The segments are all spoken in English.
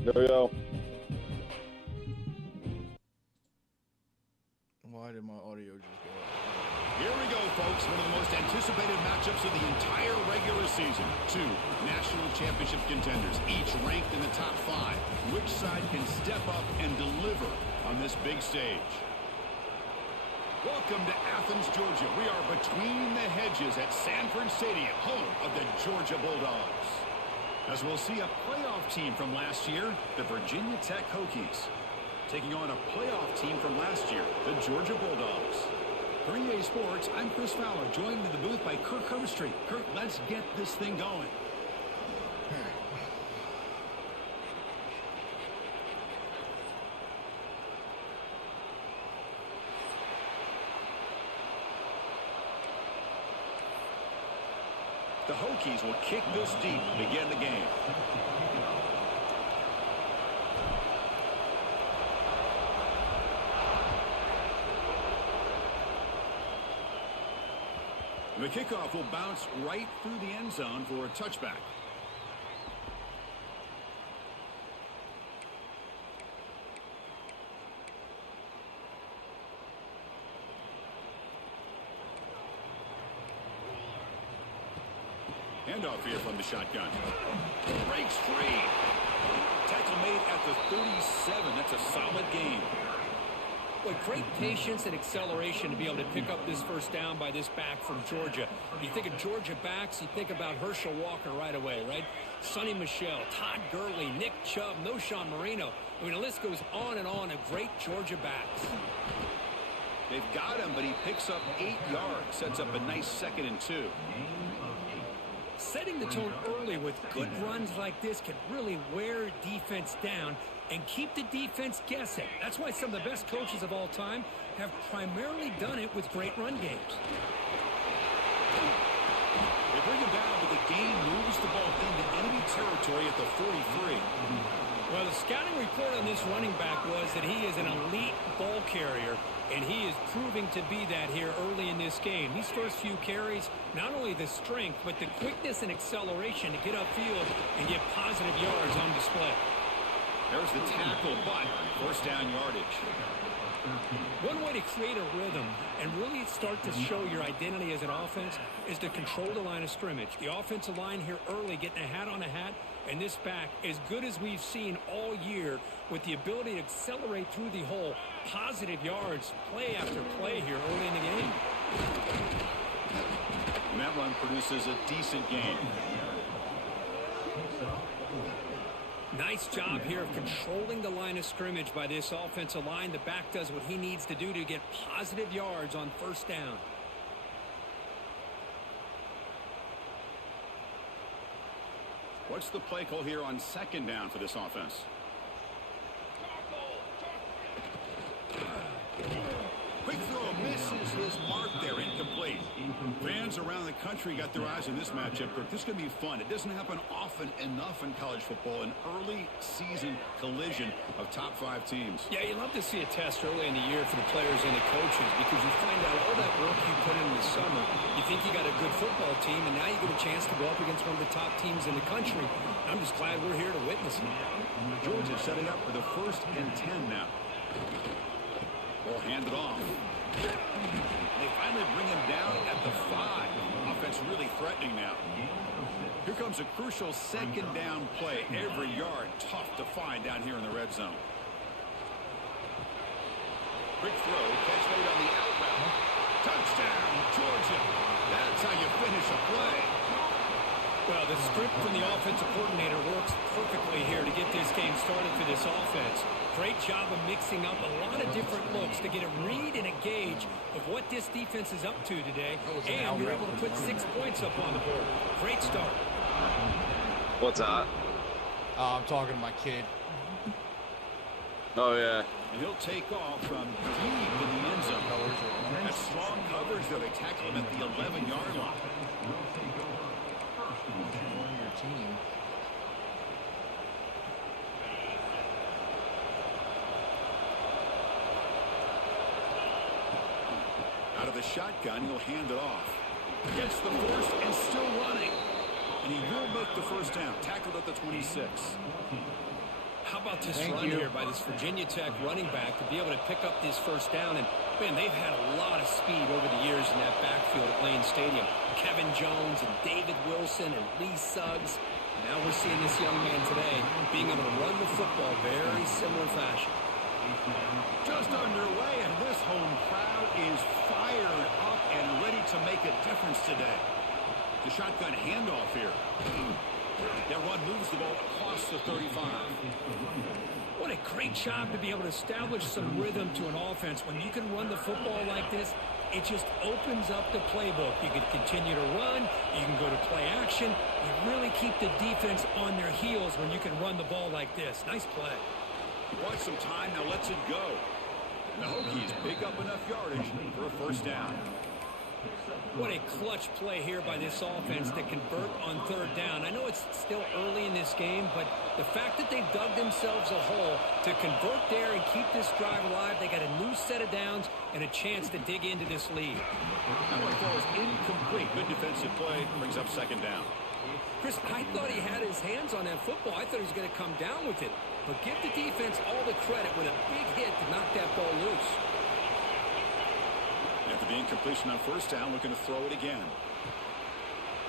Yo. Why did my audio just go out? Here we go, folks. One of the most anticipated matchups of the entire regular season. Two national championship contenders, each ranked in the top 5. Which side can step up and deliver on this big stage? Welcome to Athens, Georgia. We are between the hedges at Sanford Stadium, home of the Georgia Bulldogs. As we'll see a playoff team from last year, the Virginia Tech Hokies, taking on a playoff team from last year, the Georgia Bulldogs. For EA Sports, I'm Chris Fowler, joined in the booth by Kirk Herbstreit. Kirk, let's get this thing going. The Hokies will kick this deep to begin the game. The kickoff will bounce right through the end zone for a touchback. Handoff here from the shotgun. Breaks free. Tackle made at the 37. That's a solid gain. With great patience and acceleration to be able to pick up this first down by this back from Georgia. You think of Georgia backs, you think about Herschel Walker right away, right? Sonny Michel, Todd Gurley, Nick Chubb, Noshawn Marino. I mean, the list goes on and on of great Georgia backs. They've got him, but he picks up 8 yards. Sets up a nice 2nd and 2. Setting the tone early with good runs like this can really wear defense down and keep the defense guessing. That's why some of the best coaches of all time have primarily done it with great run games. They bring him down, but the game moves the ball into enemy territory at the 43. Well, the scouting report on this running back was that he is an elite ball carrier, and he is proving to be that here early in this game. These first few carries, not only the strength, but the quickness and acceleration to get upfield and get positive yards on display. There's the tackle, but first down yardage. One way to create a rhythm and really start to show your identity as an offense is to control the line of scrimmage. The offensive line here early getting a hat on a hat, and this back as good as we've seen all year with the ability to accelerate through the hole. Positive yards, play after play here early in the game. And that run produces a decent gain. Nice job here of controlling the line of scrimmage by this offensive line. The back does what he needs to do to get positive yards on first down. What's the play call here on 2nd down for this offense? Quick throw misses his mark there, incomplete. Fans around the country got their eyes on this matchup, Kirk. This is going to be fun. It doesn't happen often enough in college football, an early season collision of top 5 teams. Yeah, you love to see a test early in the year for the players and the coaches because you find out all that work you put in the summer. You think you got a good football team, and now you get a chance to go up against one of the top teams in the country. I'm just glad we're here to witness it. Georgia setting up for the 1st and 10 now. Ball handed off. They finally bring him down at the 5. Offense really threatening now. Here comes a crucial 2nd down play. Every yard tough to find down here in the red zone. Quick throw, catch made on the out route. Touchdown, Georgia. That's how you finish a play. Well, the script from the offensive coordinator works perfectly here to get this game started for this offense. Great job of mixing up a lot of different looks to get a read and a gauge of what this defense is up to today. And you're able to put 6 points up on the board. Great start. What's that? I'm talking to my kid. Oh, yeah. And he'll take off from deep in the end zone. That's strong coverage, though. They tackle him at the 11-yard line. Your team. Out of the shotgun, he'll hand it off. Gets the first and still running. And he will make the first down. Tackled at the 26. How about this Thank run you. here by this Virginia Tech running back to be able to pick up this first down? And, man, they've had a lot of speed over the years in that backfield at Lane Stadium. Kevin Jones and David Wilson and Lee Suggs. Now we're seeing this young man today being able to run the football very similar fashion. Just underway, and this home crowd is fired up and ready to make a difference today. The shotgun handoff here. That run moves the ball across the 35. What a great job to be able to establish some rhythm to an offense. When you can run the football like this, it just opens up the playbook. You can continue to run. You can go to play action. You really keep the defense on their heels when you can run the ball like this. Nice play. Wants some time, now lets it go. The Hokies pick up enough yardage for a first down. What a clutch play here by this offense to convert on third down. I know it's still early in this game, but the fact that they've dug themselves a hole to convert there and keep this drive alive, they got a new set of downs and a chance to dig into this lead. That one throw is incomplete. Good defensive play, brings up second down. Chris, I thought he had his hands on that football. I thought he was going to come down with it. But give the defense all the credit with a big hit to knock that ball loose. After the incompletion on first down, looking to throw it again.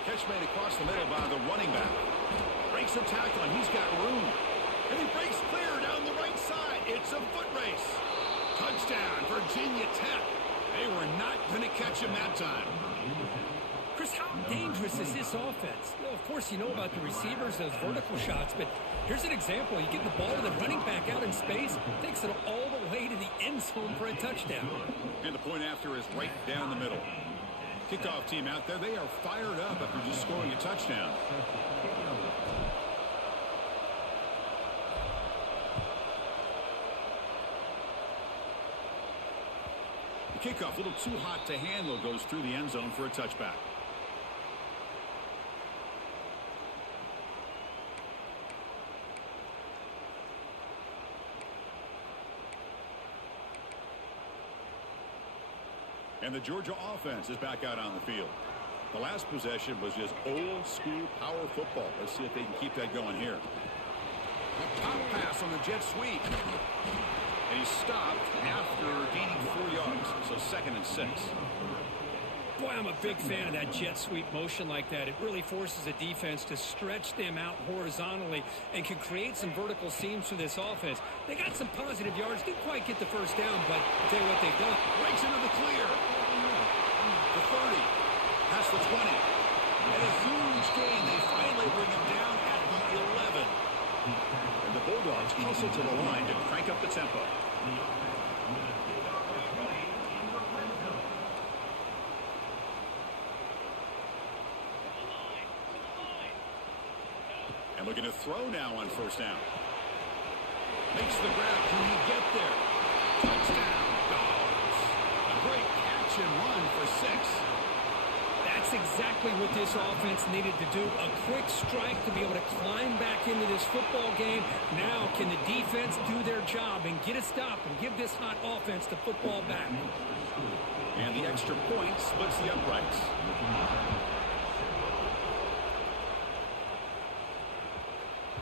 Catch made across the middle by the running back. Breaks a tackle, and he's got room. And he breaks clear down the right side. It's a foot race. Touchdown, Virginia Tech. They were not going to catch him that time. Chris, how dangerous is this offense? Well, of course, you know about the receivers, those vertical shots, but here's an example. You get the ball to the running back out in space, takes it all the way to the end zone for a touchdown. And the point after is right down the middle. Kickoff team out there, they are fired up after just scoring a touchdown. The kickoff, a little too hot to handle, goes through the end zone for a touchback. And the Georgia offense is back out on the field. The last possession was just old school power football. Let's see if they can keep that going here. A pop pass on the jet sweep. And he stopped after gaining 4 yards. So 2nd and 6. Boy, I'm a big fan of that jet sweep motion like that. It really forces a defense to stretch them out horizontally and can create some vertical seams for this offense. They got some positive yards. Didn't quite get the first down, but I'll tell you what they've done. Breaks into the clear. The 30. Past the 20. And a huge gain. They finally bring him down at the 11. And the Bulldogs hustle to the line to crank up the tempo. And looking to throw now on first down. Makes the grab. Can he get there? Touchdown, Dogs. A great catch and run for 6. That's exactly what this offense needed to do. A quick strike to be able to climb back into this football game. Now can the defense do their job and get a stop and give this hot offense the football back? And the extra point splits the uprights.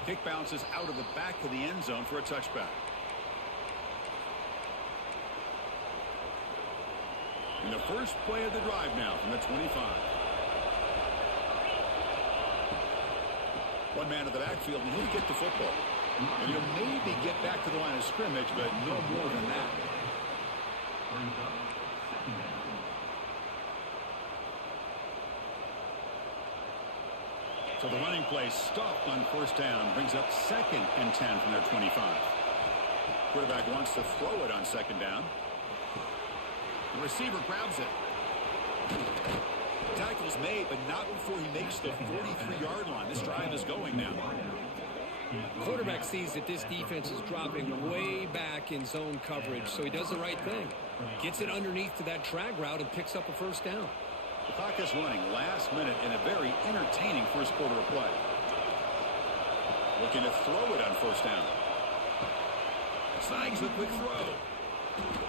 Kick bounces out of the back of the end zone for a touchback. And the first play of the drive now from the 25. One man to the backfield, and he'll get the football. And he'll maybe get back to the line of scrimmage, but no more than that. So the running play stopped on first down, brings up 2nd and 10 from their 25. Quarterback wants to throw it on 2nd down. The receiver grabs it. Tackle's made, but not before he makes the 43-yard line. This drive is going now. Quarterback sees that this defense is dropping way back in zone coverage, so he does the right thing. Gets it underneath to that drag route and picks up a first down. The clock is running last minute in a very entertaining first quarter of play. Looking to throw it on first down. Snags the quick throw.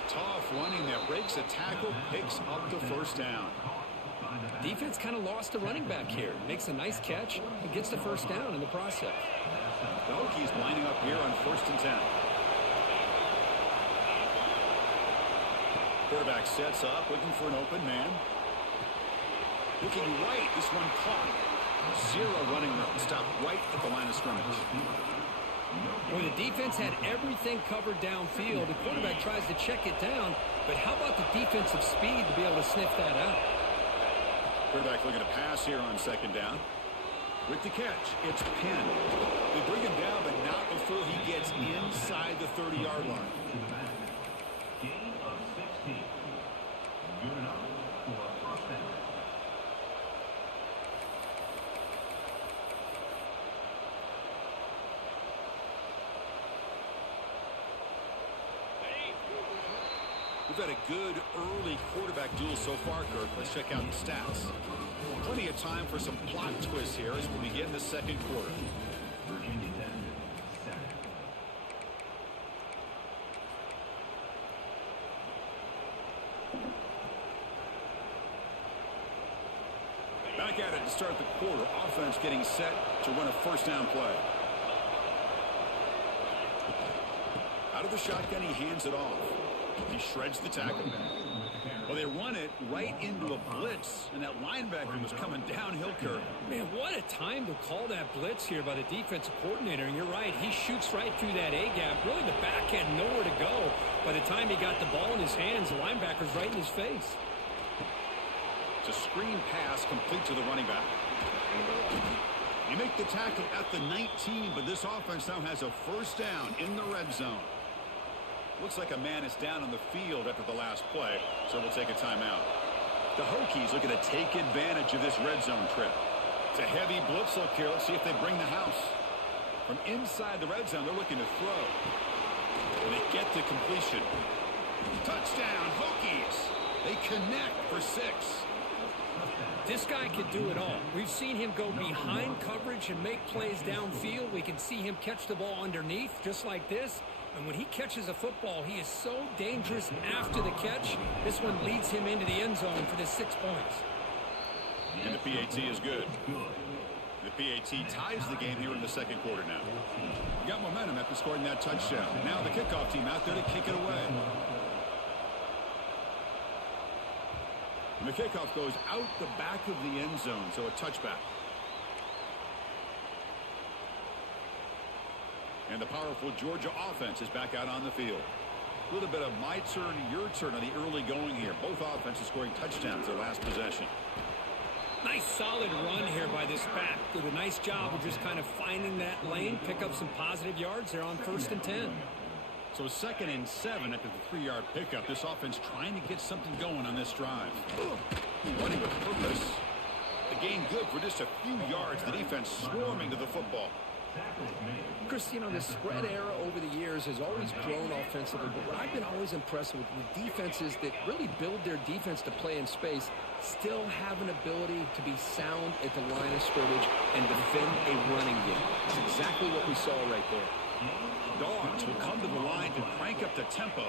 Tough running there. Breaks a tackle. Picks up the first down. Defense kind of lost the running back here. Makes a nice catch and gets the first down in the process. The Hokies lining up here on 1st and 10. Quarterback sets up, looking for an open man. Looking right, this one caught. Zero running room. Stopped right at the line of scrimmage. When the defense had everything covered downfield, the quarterback tries to check it down, but how about the defensive speed to be able to sniff that out? Quarterback looking to pass here on 2nd down. With the catch, it's Penn. They bring him down, but not before he gets inside the 30-yard line. Gain of 16. Good enough for a first down. We've had a good early quarterback duel so far, Kirk. Let's check out the stats. Plenty of time for some plot twists here as we begin the 2nd quarter. Virginia Tech, 7. Back at it to start the quarter. Offense getting set to run a 1st down play. Out of the shotgun, he hands it off. He shreds the tackle. Well, they run it right into a blitz, and that linebacker was coming downhill, Kirk. Man, what a time to call that blitz here by the defensive coordinator. And you're right, he shoots right through that A-gap. Really, the back had nowhere to go. By the time he got the ball in his hands, the linebacker's right in his face. It's a screen pass complete to the running back. You make the tackle at the 19, but this offense now has a 1st down in the red zone. Looks like a man is down on the field after the last play, so we'll take a timeout. The Hokies looking to take advantage of this red zone trip. It's a heavy blitz look here. Let's see if they bring the house. From inside the red zone, they're looking to throw. And they get the completion. Touchdown, Hokies. They connect for 6. This guy can do it all. We've seen him go behind coverage and make plays downfield. We can see him catch the ball underneath, just like this. And when he catches a football, he is so dangerous after the catch. This one leads him into the end zone for the 6 points. And the PAT is good. The PAT ties the game here in the 2nd quarter now. Got momentum after scoring that touchdown. Now the kickoff team out there to kick it away. And the kickoff goes out the back of the end zone, so a touchback. And the powerful Georgia offense is back out on the field. A little bit of my turn, your turn on the early going here. Both offenses scoring touchdowns their last possession. Nice solid run here by this back. Did a nice job of just kind of finding that lane, pick up some positive yards there on 1st and 10. So 2nd and 7 after the 3-yard pickup. This offense trying to get something going on this drive. Running with purpose. The gain good for just a few yards. The defense swarming to the football. Chris, you know, the spread era over the years has always grown offensively, but what I've been always impressed with defenses that really build their defense to play in space still have an ability to be sound at the line of scrimmage and defend a running game. It's exactly what we saw right there. Dogs will come to the line to crank up the tempo.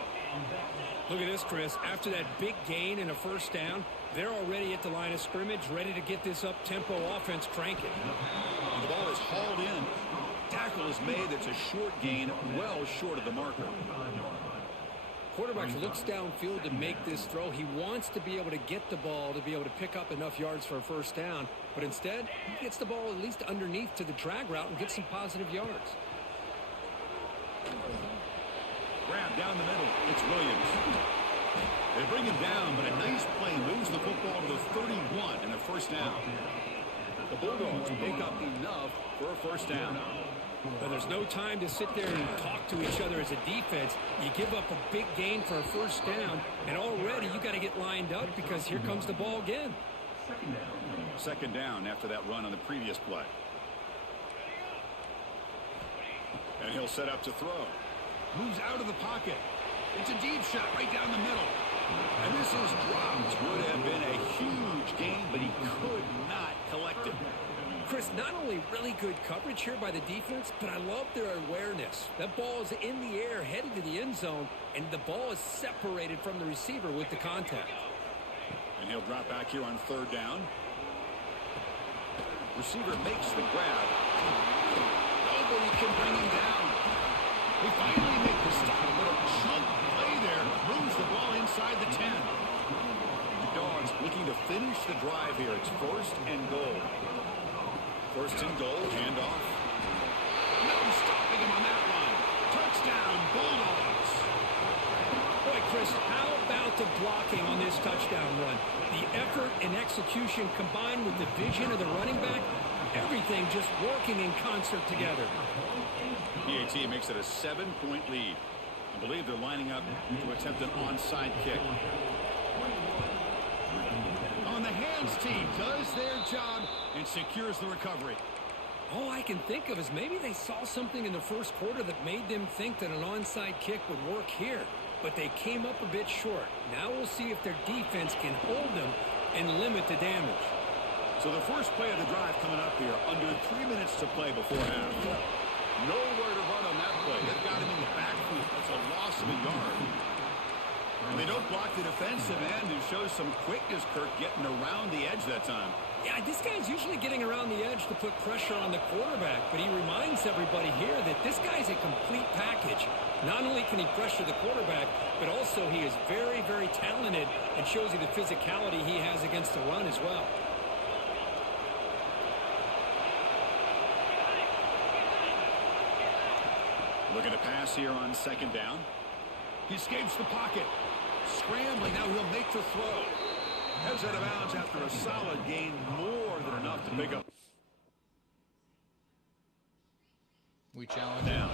Look at this, Chris. After that big gain and a 1st down, they're already at the line of scrimmage, ready to get this up-tempo offense cranking. And the ball is hauled in. Tackle is made. That's a short gain, well short of the marker. Quarterback looks downfield to make this throw. He wants to be able to get the ball to be able to pick up enough yards for a 1st down, but instead, he gets the ball at least underneath to the drag route and gets some positive yards. Grab down the middle. It's Williams. They bring him down, but a nice play moves the football to the 31 and a 1st down. The Bulldogs pick up enough for a 1st down. But there's no time to sit there and talk to each other as a defense. You give up a big gain for a 1st down, and already you got to get lined up because here comes the ball again. 2nd down after that run on the previous play. And he'll set up to throw. Moves out of the pocket. It's a deep shot right down the middle. And this is dropped. Would have been a huge gain, but he could not collect it. Chris, not only really good coverage here by the defense, but I love their awareness. That ball is in the air, headed to the end zone, and the ball is separated from the receiver with the contact. And he'll drop back here on 3rd down. Receiver makes the grab. Nobody can bring him down. They finally make the stop, but a chunk play there moves the ball inside the 10. The Dogs looking to finish the drive here. It's 1st and goal. 1st and goal, handoff. No stopping him on that one. Touchdown, Bulldogs. Boy, Chris, how about the blocking on this touchdown run? The effort and execution combined with the vision of the running back, everything just working in concert together. PAT makes it a 7-point lead. I believe they're lining up to attempt an onside kick. On the hands team does their job and secures the recovery. All I can think of is maybe they saw something in the first quarter that made them think that an onside kick would work here. But they came up a bit short. Now we'll see if their defense can hold them and limit the damage. So the first play of the drive coming up here, under 3 minutes to play before half. Nowhere to run on that play. They've got him in the backfield. That's a loss of a yard. And they don't block the defensive end, who shows some quickness, Kirk, getting around the edge that time. Yeah, this guy's usually getting around the edge to put pressure on the quarterback, but he reminds everybody here that this guy's a complete package. Not only can he pressure the quarterback, but also he is very, very talented and shows you the physicality he has against the run as well. Looking to pass here on 2nd down. He escapes the pocket. Scrambling, now he'll make the throw. Heads out of bounds after a solid gain, more than enough to pick up. We challenge Down.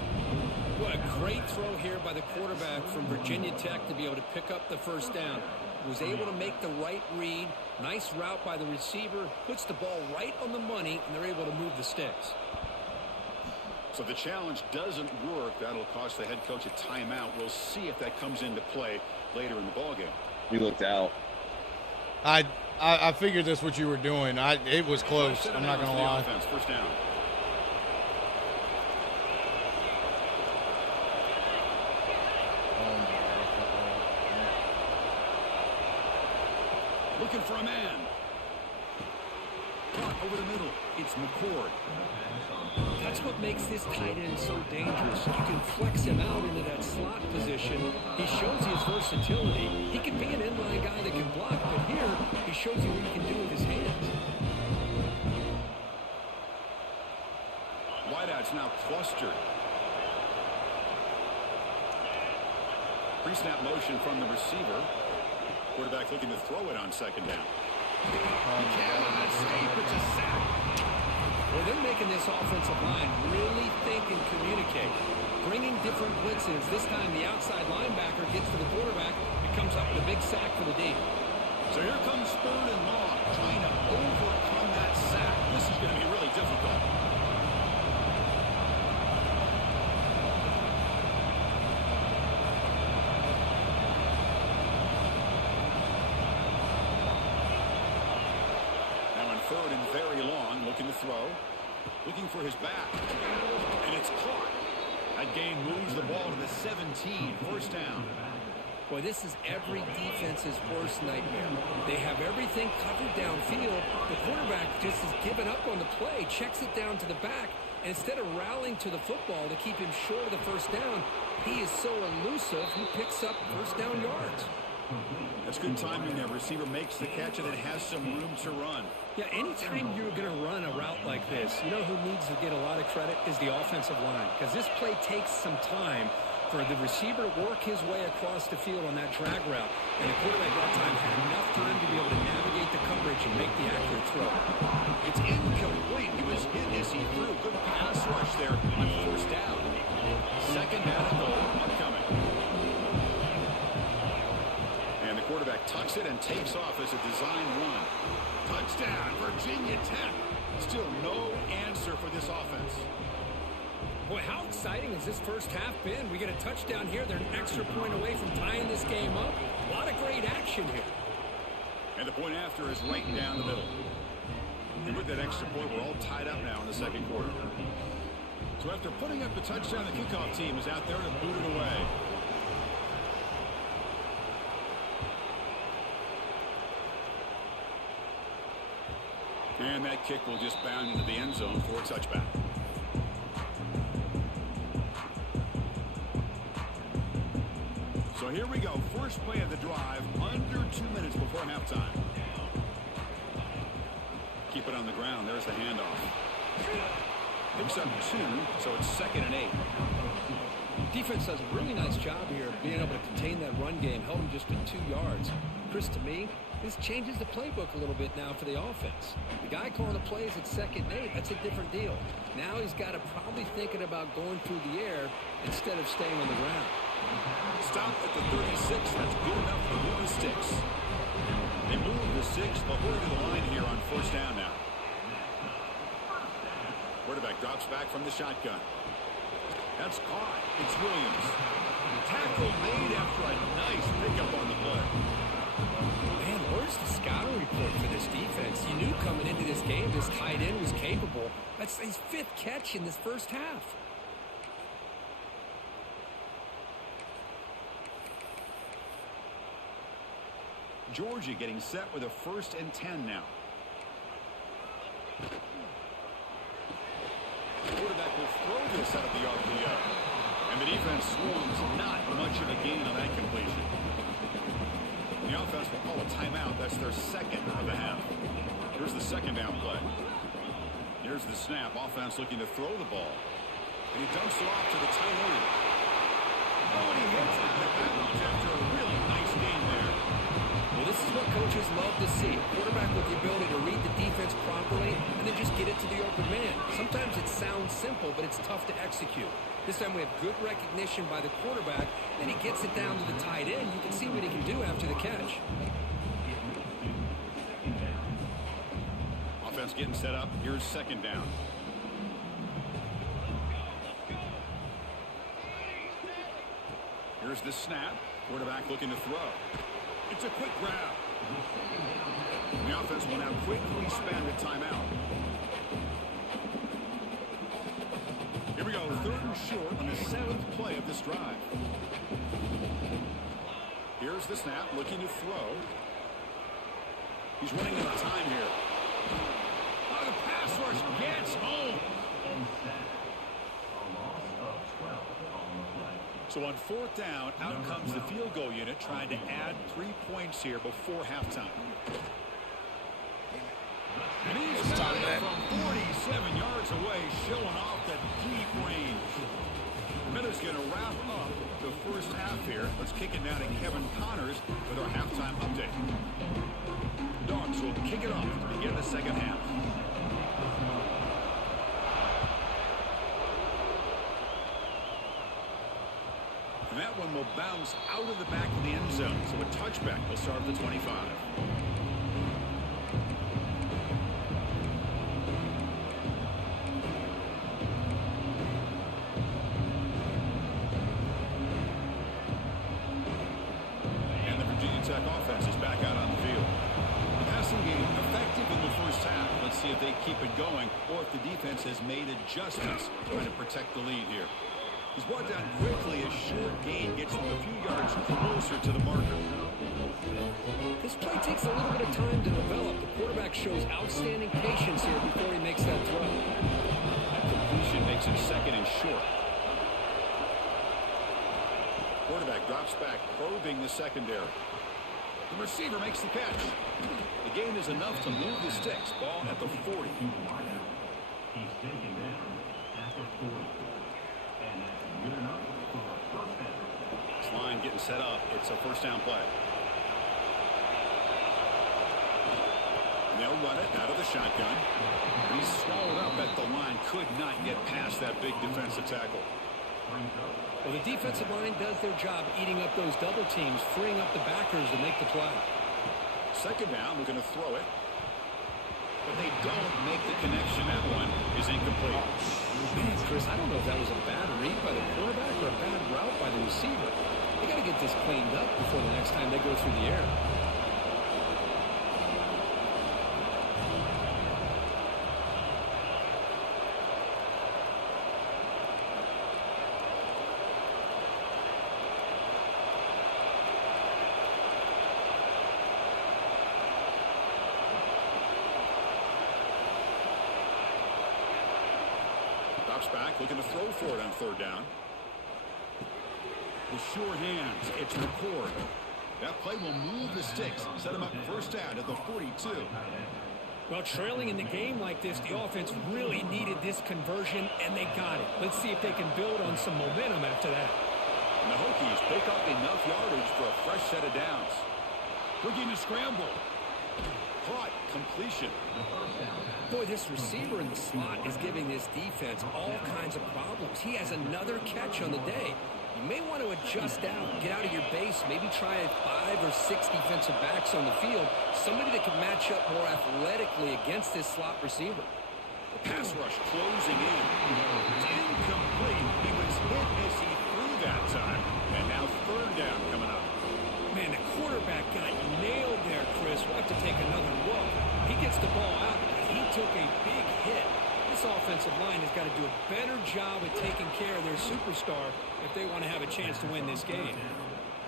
What a great throw here by the quarterback from Virginia Tech to be able to pick up the 1st down. Was able to make the right read. Nice route by the receiver. Puts the ball right on the money, and they're able to move the sticks. So if the challenge doesn't work, that'll cost the head coach a timeout. We'll see if that comes into play later in the ballgame. You looked out. I figured that's what you were doing. It was close. I'm not going to lie. Offense, 1st down. Looking for a man. Caught over the middle. It's McCord. That's what makes this tight end so dangerous. You can flex him out into that slot position. He shows his versatility. He can be an inline guy that can block, but here he shows you what he can do with his hands. Wideout's now clustered. Pre-snap motion from the receiver. Quarterback looking to throw it on 2nd down. Cannot escape. It's a sack. Well, they're making this offensive line really think and communicate. Bringing different blitzes. This time the outside linebacker gets to the quarterback and comes up with a big sack for the D. So here comes 3rd and long, trying to overcome that sack. This is going to be really difficult. Now in 3rd and very long, looking to throw. Looking for his back. And it's caught. That gain moves the ball to the 17. 1st down. Boy, this is every defense's worst nightmare. They have everything covered downfield. The quarterback just has given up on the play, checks it down to the back, and instead of rallying to the football to keep him short of the 1st down, he is so elusive, he picks up 1st down yards. That's good timing there. Receiver makes the catch and it has some room to run. Yeah, anytime you're going to run a route like this, you know who needs to get a lot of credit is the offensive line, because this play takes some time for the receiver to work his way across the field on that drag route. And the quarterback that time had enough time to be able to navigate the coverage and make the accurate throw. It's incomplete. He was hit as he threw. Good pass rush there on 1st down. 2nd down and goal upcoming. And the quarterback tucks it and takes off as a design run. Touchdown, Virginia Tech. Still no answer for this offense. Boy, how exciting has this first half been? We get a touchdown here. They're an extra point away from tying this game up. A lot of great action here. And the point after is right down the middle. And with that extra point, we're all tied up now in the 2nd quarter. So after putting up the touchdown, the kickoff team is out there to boot it away. And that kick will just bound into the end zone for a touchback. So here we go. First play of the drive, under 2 minutes before halftime. Keep it on the ground. There's the handoff. Picks up 2, so it's 2nd and 8. Defense does a really nice job here of being able to contain that run game, held him just to 2 yards. Chris, to me, this changes the playbook a little bit now for the offense. The guy calling the plays at 2nd and 8, that's a different deal. Now he's got to probably thinking about going through the air instead of staying on the ground. Stop at the 36. That's good enough to move the sticks. They move the 6. They'll hurry to the line here on first down now. Quarterback drops back from the shotgun. That's caught. It's Williams. Tackle made after a nice pickup on the play. Man, where's the scouting report for this defense? You knew coming into this game this tight end was capable. That's his 5th catch in this first half. Georgia getting set with a 1st and 10 now. Quarterback will throw this out of the RPO. And the defense swarms not much of a gain on that completion. The offense will call a timeout. That's their 2nd of the half. Here's the 2nd down play. Here's the snap. Offense looking to throw the ball. And he dumps it off to the tight end. Oh, and he hits out of bounds after a really nice game there. Well, this is what coaches love to see. A quarterback with the ability to read the defense properly and then just get it to the open man. Sometimes it sounds simple, but it's tough to execute. This time we have good recognition by the quarterback, and he gets it down to the tight end. You can see what he can do after the catch. Offense getting set up. Here's 2nd down. Here's the snap. Quarterback looking to throw. It's a quick grab. The offense will now quickly spend the timeout. Here we go, 3rd and short on the 7th play of this drive. Here's the snap, looking to throw. He's running out of time here. Oh, the pass rush gets home. So on 4th down, out comes the field goal unit trying to add 3 points here before halftime. And he's got it from 47 yards away, showing off that deep range. Miller's going to wrap up the first half here. Let's kick it down to Kevin Connors with our halftime update. Dogs will kick it off to begin the 2nd half. And that one will bounce out of the back of the end zone. So a touchback will start at the 25. And the Virginia Tech offense is back out on the field. The passing game effective in the first half. Let's see if they keep it going or if the defense has made adjustments trying to protect the lead here. He's brought down quickly. A short gain gets him a few yards closer to the marker. This play takes a little bit of time to develop. The quarterback shows outstanding patience here before he makes that throw. That completion makes it 2nd and short. Quarterback drops back, probing the secondary. The receiver makes the catch. The gain is enough to move the sticks. Ball at the 40. He's taken down at the 40. And that's good enough for a 1st down. This line getting set up. It's a 1st down play. And they'll run it out of the shotgun. He's swallowed up at the line. Could not get past that big defensive tackle. Well, the defensive line does their job eating up those double teams, freeing up the backers to make the play. 2nd down, we're going to throw it. But they don't make the connection. That one is incomplete. Man, Chris, I don't know if that was a bad read by the quarterback or a bad route by the receiver. They got to get this cleaned up before the next time they go through the air. Drops back, looking to throw for it on 3rd down. With sure hands, it's McCord. That play will move the sticks, set him up first down at the 42. Well, trailing in the game like this, the offense really needed this conversion, and they got it. Let's see if they can build on some momentum after that. And the Hokies pick up enough yardage for a fresh set of downs. Looking to scramble. Caught. Completion. Boy, this receiver in the slot is giving this defense all kinds of problems. He has another catch on the day. You may want to adjust out, get out of your base, maybe try 5 or 6 defensive backs on the field, somebody that can match up more athletically against this slot receiver. The pass rush closing in. It's incomplete. He was hit as he threw that time. And now third down coming up. Man, the quarterback got nailed there, Chris. We'll have to take another look. He gets the ball out. He took a big hit. This offensive line has got to do a better job at taking care of their superstar if they want to have a chance to win this game.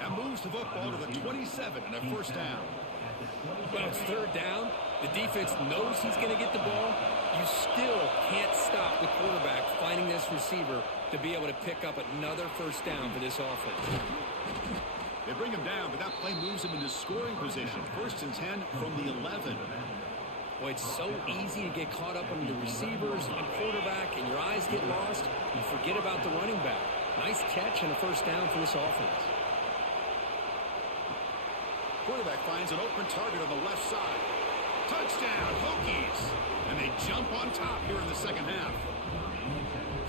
That moves the football to the 27 and a first down. Well, it's third down. The defense knows he's going to get the ball. You still can't stop the quarterback finding this receiver to be able to pick up another first down for this offense. They bring him down, but that play moves him into scoring position. First and 10 from the 11. Boy, it's so easy to get caught up on the receivers and the quarterback, and your eyes get lost. You forget about the running back. Nice catch and a first down for this offense. Quarterback finds an open target on the left side. Touchdown, Hokies! And they jump on top here in the second half.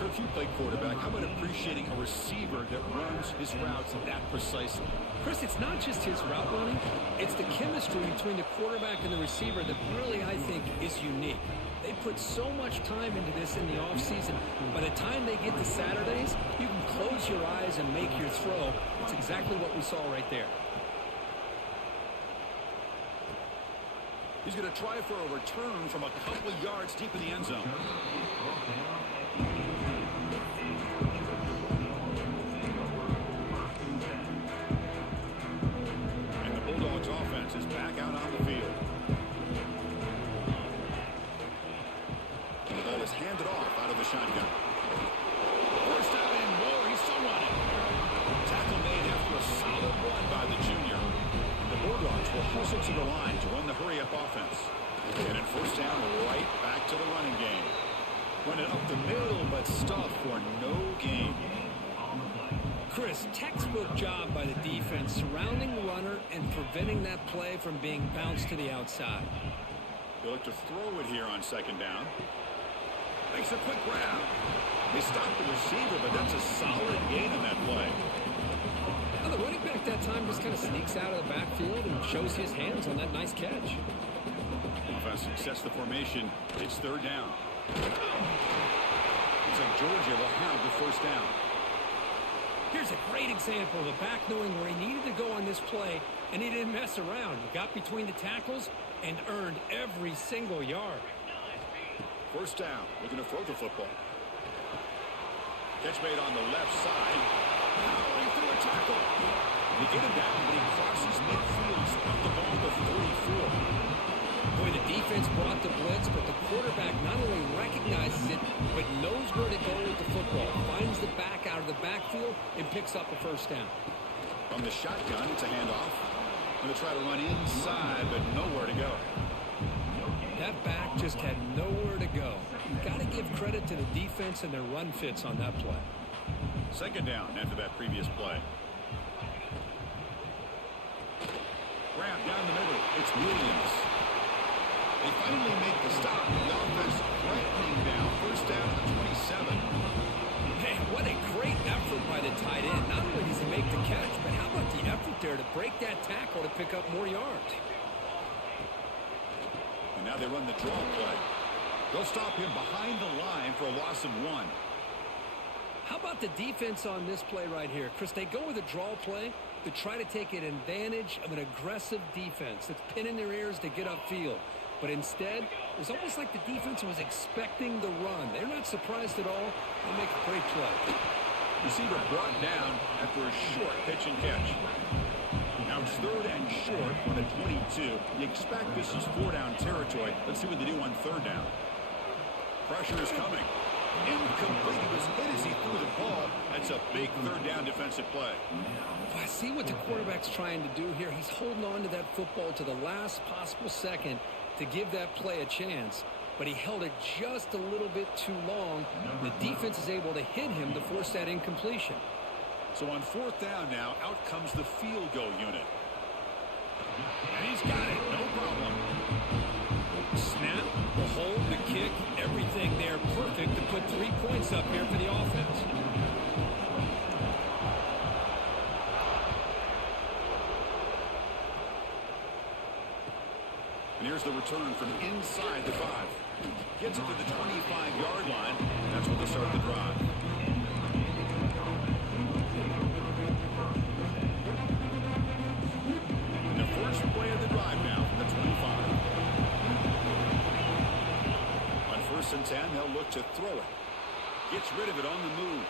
Kirk, you play quarterback. How about appreciating a receiver that runs his routes that precisely? Chris, it's not just his route running. It's the chemistry between the quarterback and the receiver that really, I think, is unique. They put so much time into this in the offseason. By the time they get to Saturdays, you can close your eyes and make your throw. It's exactly what we saw right there. He's going to try for a return from a couple of yards deep in the end zone. And the Bulldogs offense is back out on the field. And the ball is handed off out of the shotgun. First down and more. He's still running. Tackle made after a solid run by the junior. The Bulldogs will hustle to the line to run the hurry-up offense. And in first down, right back to the running game. Run it up the middle, but stuff for no gain. Chris, textbook job by the defense surrounding the runner and preventing that play from being bounced to the outside. They look to throw it here on second down. Makes a quick grab. They stop the receiver, but that's a solid gain in that play. Well, the running back that time just kind of sneaks out of the backfield and shows his hands on that nice catch. Offense success the formation. It's third down. Looks like Georgia will have the first down. Here's a great example of a back knowing where he needed to go on this play, and he didn't mess around. He got between the tackles and earned every single yard. First down. Looking to throw the football. Catch made on the left side. Powering through a tackle. They get him down, but he crosses midfield. Spot the ball to 44. Boy, the defense brought the blitz, but the quarterback not only recognizes it, but knows where to go with the football. Finds the back out of the backfield and picks up a first down. From the shotgun, it's a handoff. Going to try to run inside, but nowhere to go. That back just had nowhere to go. You've got to give credit to the defense and their run fits on that play. Second down after that previous play. Grab down the middle. It's Williams. They finally make the stop. The offense threatening now. First down at the 27. Man, what a great effort by the tight end. Not only does he make the catch, but how about the effort there to break that tackle to pick up more yards? And now they run the draw play. They'll stop him behind the line for a loss of 1. How about the defense on this play right here? Chris, they go with a draw play to try to take an advantage of an aggressive defense that's pinning their ears to get upfield. But instead, it was almost like the defense was expecting the run. They're not surprised at all. They make a great play. Receiver brought down after a short pitch and catch. Now it's third and short on the 22. You expect this is 4-down territory. Let's see what they do on third down. Pressure is coming. Incomplete. He was hit as he threw the ball. That's a big third down defensive play. I see what the quarterback's trying to do here. He's holding on to that football to the last possible second to give that play a chance. But he held it just a little bit too long. The defense is able to hit him to force that incompletion. So on fourth down now, out comes the field goal unit. And he's got it. No problem. Snap, the hold, the kick, everything there perfect to put 3 points up here for the offense. And here's the return from inside the 5. Gets it to the 25-yard line. That's what they'll start the drive. And the first play of the drive now from the 25. On 1st and 10, they'll look to throw it. Gets rid of it on the move.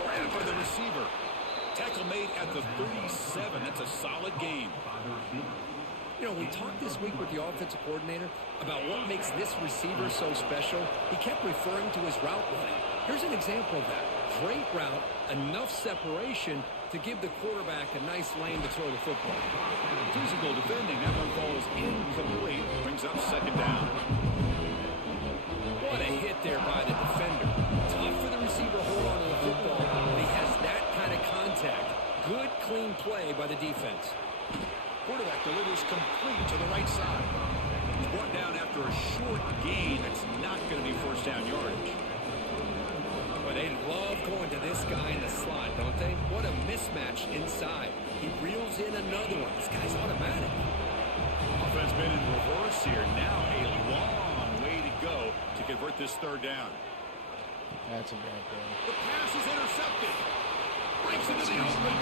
Grabbed by the receiver. Tackle made at the 37. That's a solid gain. You know, we talked this week with the offensive coordinator about what makes this receiver so special. He kept referring to his route running. Here's an example of that. Great route, enough separation to give the quarterback a nice lane to throw the football. Physical defending. That one falls incomplete. Brings up second down. What a hit there by the defender. Tough for the receiver to hold on to the football, but he has that kind of contact. Good, clean play by the defense. Quarterback delivers complete to the right side. He's brought down after a short gain. That's not going to be first down yardage. Well, they love going to this guy in the slot, don't they? What a mismatch inside. He reels in another one. This guy's automatic. Offense been in reverse here. Now a long way to go to convert this third down. That's a bad play. The pass is intercepted. Breaks into the open.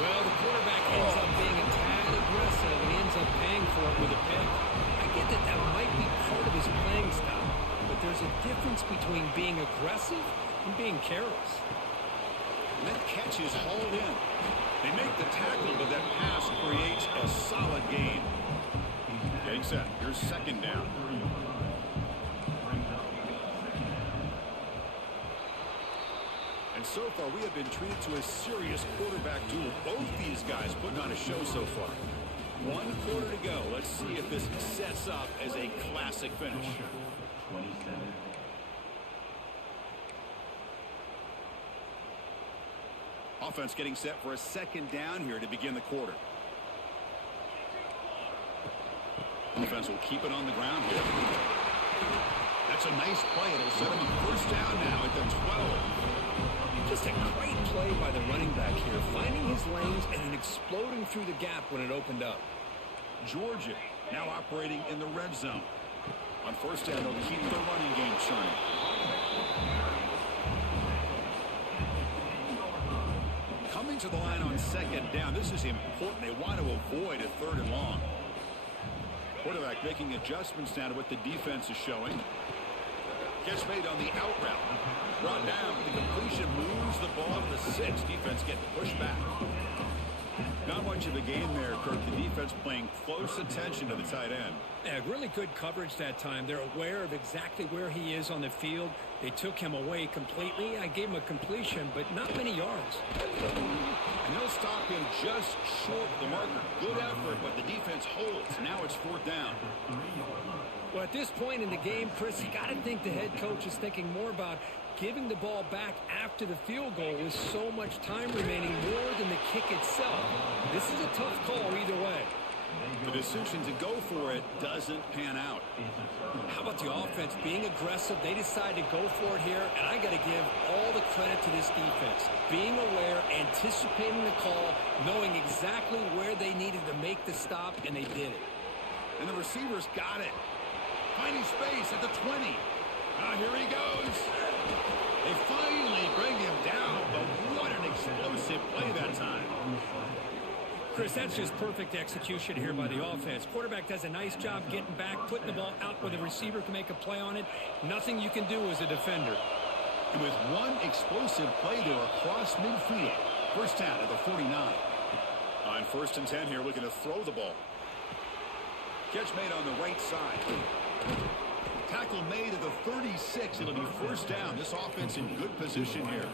Well, the quarterback ends up being a tad aggressive, and he ends up paying for it with a pick. I get that that might be part of his playing style, but there's a difference between being aggressive and being careless. And that catch is hauled in. They make the tackle, but that pass creates a solid gain. Getting set. Here's second down. And so far, we have been treated to a serious quarterback duel. Both these guys putting on a show so far. 1 quarter to go. Let's see if this sets up as a classic finish. Offense getting set for a second down here to begin the quarter. Defense will keep it on the ground here. That's a nice play. It'll set him first down now at the 12. Just a great play by the running back here, finding his lanes and then exploding through the gap when it opened up. Georgia now operating in the red zone. On first down, they'll keep the running game churning. Coming to the line on second down. This is important. They want to avoid a third and long. Quarterback making adjustments now to what the defense is showing. Catch made on the out route. Brought down. The completion moves the ball to the 6. Defense getting pushed back. Not much of a game there, Kirk. The defense paying close attention to the tight end. Yeah, really good coverage that time. They're aware of exactly where he is on the field. They took him away completely. I gave him a completion, but not many yards. And they'll stop him just short of the marker. Good effort, but the defense holds. Now it's fourth down. Well, at this point in the game, Chris, you got to think the head coach is thinking more about giving the ball back after the field goal with so much time remaining more than the kick itself. This is a tough call either way. The decision to go for it doesn't pan out. How about the offense being aggressive? They decide to go for it here, and I got to give all the credit to this defense. Being aware, anticipating the call, knowing exactly where they needed to make the stop, and they did it. And the receivers got it. Finding space at the 20. Here he goes. They finally bring him down, but what an explosive play that time. Chris, that's just perfect execution here by the offense. Quarterback does a nice job getting back, putting the ball out where the receiver can make a play on it. Nothing you can do as a defender. And with one explosive play there across midfield. First down at the 49. On first and 10 here, looking to throw the ball. Catch made on the right side. Tackle made at the 36. It'll be first down. This offense in good position here.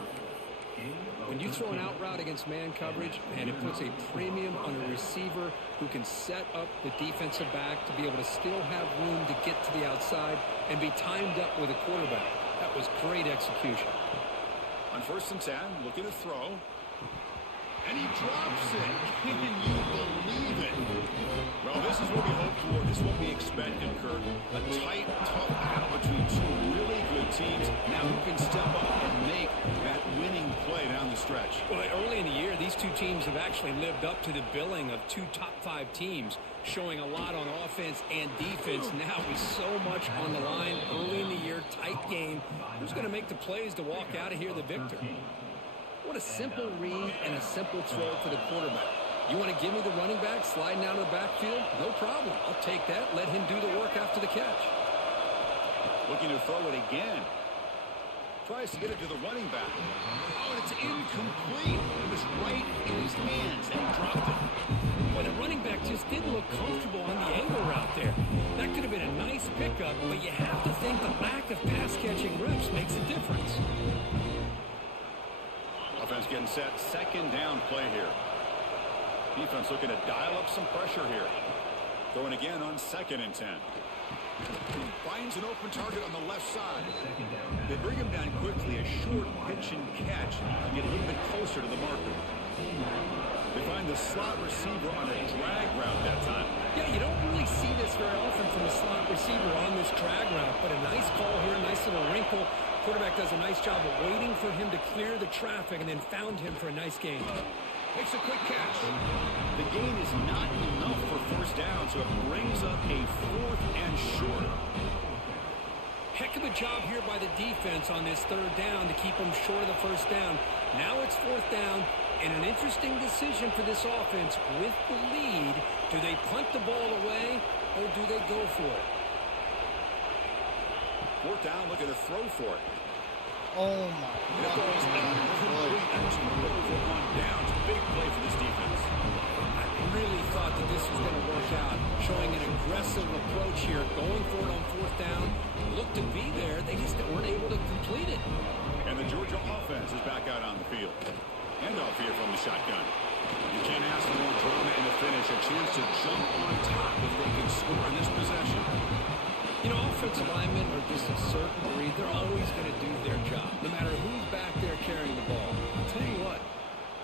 When you throw an out route against man coverage, and it puts a premium on a receiver who can set up the defensive back to be able to still have room to get to the outside and be timed up with a quarterback. That was great execution. On 1st and 10, looking to throw. And he drops it. Can you believe it? Well, this is what we hope for. This is what we expected, Kurt. A tight, tough battle between two really good teams. Now who can step up and make that winning play down the stretch? Well, early in the year, these two teams have actually lived up to the billing of two top-5 teams, showing a lot on offense and defense. Now with so much on the line early in the year, tight game. Who's going to make the plays to walk out of here the victor? What a simple read and a simple throw for the quarterback. You want to give me the running back sliding out of the backfield? No problem. I'll take that. Let him do the work after the catch. Looking to throw it again. Tries to get it to the running back. Oh, and it's incomplete. It was right in his hands, and he dropped it. Well, the running back just didn't look comfortable on the angle route there. That could have been a nice pickup, but you have to think the lack of pass-catching reps makes a difference. Offense getting set. 2nd down play here. Defense looking to dial up some pressure here. Throwing again on 2nd and 10. Finds an open target on the left side. They bring him down quickly. A short pitch and catch to get a little bit closer to the marker. They find the slot receiver on a drag route that time. Yeah, you don't really see this very often from a slot receiver on this drag route, but a nice call here, a nice little wrinkle. Quarterback does a nice job of waiting for him to clear the traffic and then found him for a nice gain. Makes a quick catch. The gain is not enough for first down, so it brings up a 4th and short. Heck of a job here by the defense on this 3rd down to keep them short of the first down. Now it's 4th down, and an interesting decision for this offense with the lead. Do they punt the ball away, or do they go for it? 4th down, looking to throw for it. Oh, my It goes incomplete. Turnover on downs. Big play for this defense. I really thought that this was going to work out, showing an aggressive approach here, going for it on 4th down. Looked to be there. They just weren't able to complete it. And the Georgia offense is back out on the field. Handoff here from the shotgun. You can't ask for more drama in the finish. A chance to jump on top if they can score in this possession. You know, offensive linemen are just a certain breed. They're always going to do their job, no matter who's back there carrying the ball. I'll tell you what,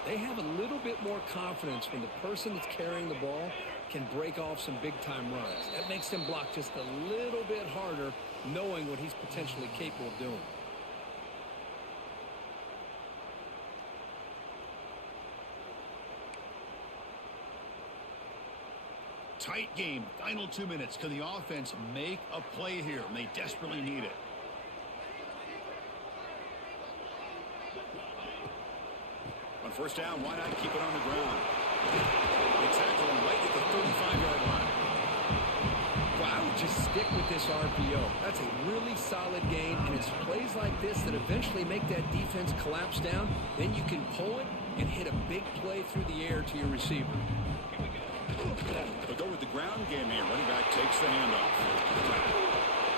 they have a little bit more confidence when the person that's carrying the ball can break off some big-time runs. That makes them block just a little bit harder, knowing what he's potentially capable of doing. Tight game. Final 2 minutes. Can the offense make a play here? And they desperately need it. On 1st down, why not keep it on the ground? They tackle him right at the 35-yard line. Well, I would just stick with this RPO. That's a really solid gain, and it's plays like this that eventually make that defense collapse down. Then you can pull it and hit a big play through the air to your receiver. They'll go with the ground game here. Running back takes the handoff.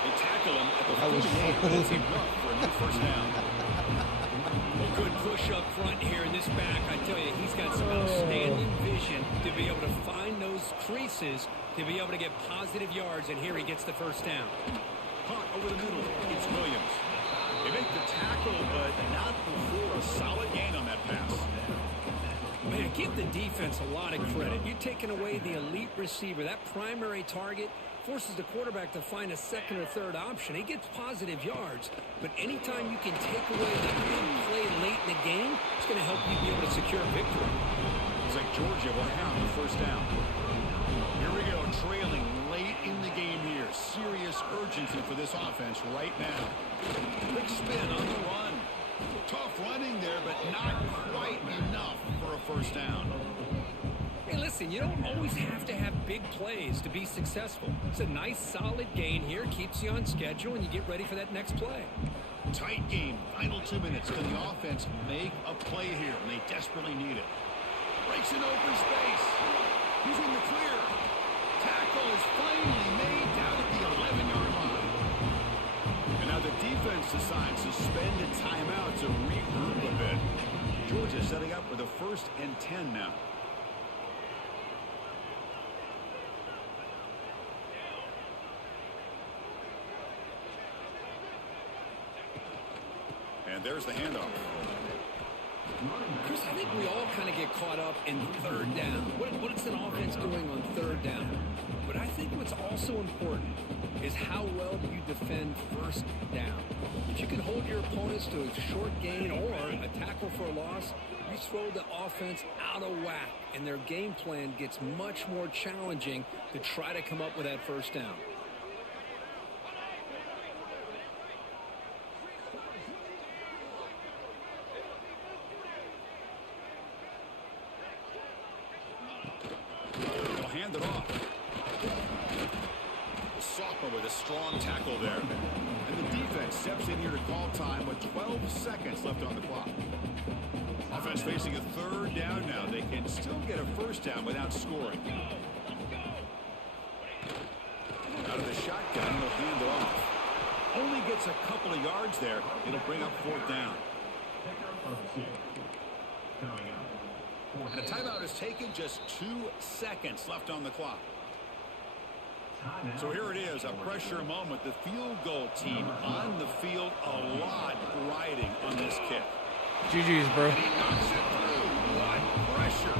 They tackle him at the 48. That's enough for a new first down. Well, good push up front here in this back. I tell you, he's got some outstanding vision to be able to find those creases, to be able to get positive yards, and here he gets the first down. Caught over the middle. It's Williams. They make the tackle, but not before a solid gain on that pass. Man, give the defense a lot of credit. You're taking away the elite receiver. That primary target forces the quarterback to find a 2nd or 3rd option. He gets positive yards, but anytime you can take away the big play late in the game, it's going to help you be able to secure a victory. Looks like Georgia will have the first down. Here we go, trailing late in the game here. Serious urgency for this offense right now. Quick spin on the run. Tough running there, but not quite enough for a first down. Hey, listen, you don't always have to have big plays to be successful. It's a nice, solid gain here. Keeps you on schedule, and you get ready for that next play. Tight game. Final 2 minutes. Can the offense make a play here? And they desperately need it. Breaks in open space. He's in the clear. Tackle is finally made down at the 11-yard line. the defense decides to spend a timeout to regroup a bit. Georgia setting up for the 1st and 10 now. And there's the handoff. Chris, I think we all kind of get caught up in 3rd down. What's an offense doing on 3rd down? But I think what's also important is how well do you defend 1st down. If you can hold your opponents to a short gain or a tackle for a loss, you throw the offense out of whack, and their game plan gets much more challenging to try to come up with that 1st down. Hand it off. The sophomore with a strong tackle there. And the defense steps in here to call time with 12 seconds left on the clock. Offense facing a 3rd down now. They can still get a 1st down without scoring. Out of the shotgun, they'll hand it off. Only gets a couple of yards there. It'll bring up 4th down. And a timeout is taken, just 2 seconds left on the clock. So here it is, a pressure moment. The field goal team on the field, a lot riding on this kick. GG's, bro. And he knocks it through. What pressure.